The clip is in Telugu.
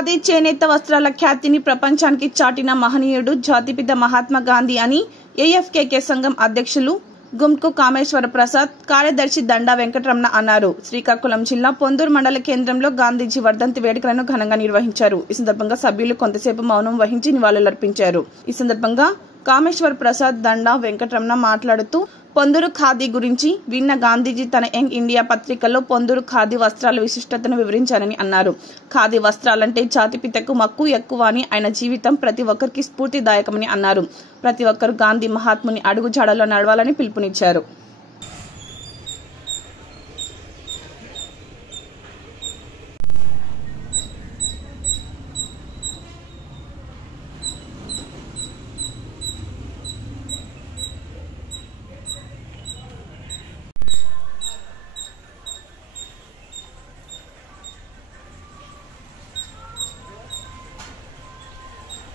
ఖాదీ చేనేత వస్త్రాల ఖ్యాతిని ప్రపంచానికి చాటిన మహనీయుడు జాతిపిత మహాత్మా గాంధీ అని ఏఎఫ్కేకే సంఘం అధ్యక్షులు గుంట్కు కామేశ్వర ప్రసాద్, కార్యదర్శి దండా వెంకటరమణ అన్నారు. శ్రీకాకుళం జిల్లా పొందూరు మండల కేంద్రంలో గాంధీజీ వర్ధంతి వేడుకలను ఘనంగా నిర్వహించారు. ఈ సందర్భంగా సభ్యులు కొంతసేపు మౌనం వహించి నివాళులర్పించారు. ఈ సందర్భంగా కామేశ్వర ప్రసాద్, దండా వెంకటరమణ మాట్లాడుతూ పొందూరు ఖాదీ గురించి విన్న గాంధీజీ తన యంగ్ ఇండియా పత్రికలో పొందూరు ఖాదీ వస్త్రాల విశిష్టతను వివరించారని అన్నారు. ఖాదీ వస్త్రాలంటే జాతిపితకు మక్కువ ఎక్కువ అని, ఆయన జీవితం ప్రతి ఒక్కరికి స్ఫూర్తిదాయకమని అన్నారు. ప్రతి ఒక్కరు గాంధీ మహాత్ముని అడుగు జాడలో నడవాలని పిలుపునిచ్చారు.